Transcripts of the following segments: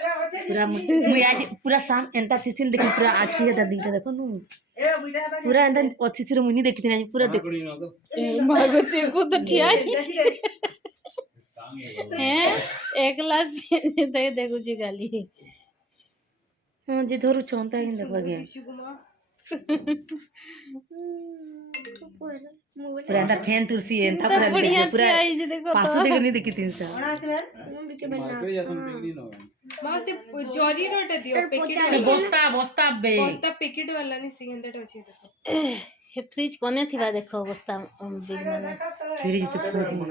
पूरा मुई आज पूरा शाम एंता थिसिल देखि पूरा आखी है दीटा देखो नु पूरा एंता अच्छी से मुनी देखि आज पूरा देख भगवती को तो ठिया हैं एकला से दे देखु छी गाली हां जे धरु छंता हिन देखबा गया पूरा एंता फैन तुलसी एंता पूरा बढ़िया पूरा आई जे देखो पासो देखो नहीं देखि तीन सा मासे जरी रोटा दियो पैकेट से बस्ता बे बस्ता पैकेट वाला नहीं सिंगंदट अछि देखो हे फ्रिज कोने थिबा देखो अवस्था बिग माने फ्रिज से फूल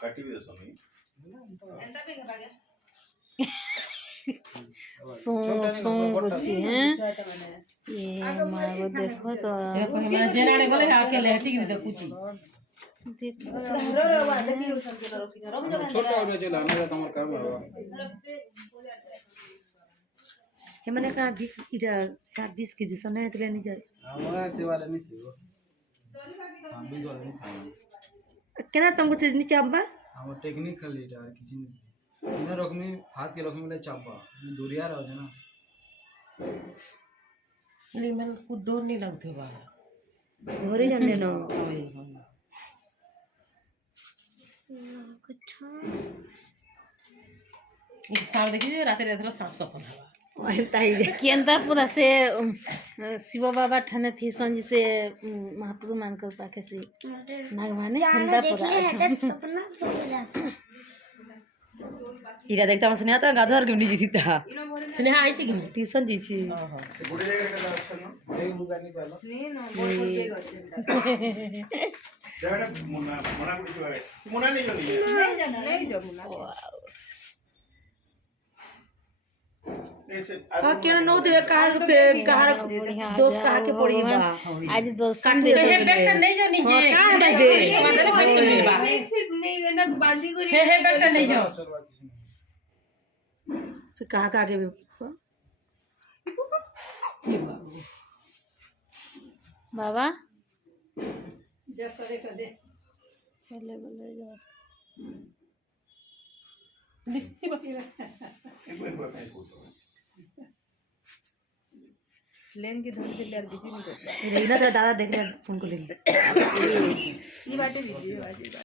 काटी भी दसो नहीं सो सो कुछ हैं ये मारो देखो तो जेनाडे गले आके लेटी नहीं देखु छी छोटा हो जे लाना तमर काम है हे माने का 20 इटा 20 के दिस नहीं तले नहीं जाए हमरा से वाला नहीं सीओ 26 वाला नहीं सीओ केना तुमको चीज नहीं चाबा हम टेक्निकल इटा किसी नहीं इन रकमी हाथ के रकमी ले चाबा दूरिया रहो है ना नहीं मन को डर नहीं लगते बा धरे जाने न एक साल देखिए रात रात सांप सपन ताई केंदा पूरा से शिव बाबा ठने थी संजी से महाप्रभु मानकर पाके से नागवाने खंदा पूरा इरा देखता हम स्नेहा तो गाधर के नहीं जीता स्नेहा आई छी कि ट्यूशन जी छी गुडी जगह के अच्छा ना ए मुगानी कहलो नहीं ना बोल बोल के गछ जगह मुना मुना गुडी छुआ मुना नहीं जो नहीं नहीं जो मुना ऐसे हां केना नो दे कहार दोस्त कहा के पड़ी बा आज दोस्त दे हे बेटा नहीं जो नीचे का दे वादले पे तो मिलबा नहीं ना बांधी को हे बेटा नहीं जो फिर कहा का आगे बाबा जब करे दे बोले बोले जा लेन के धन के ले किसी नहीं करता रेना तो दादा देख रहे फोन को ले ये बाटे वीडियो आज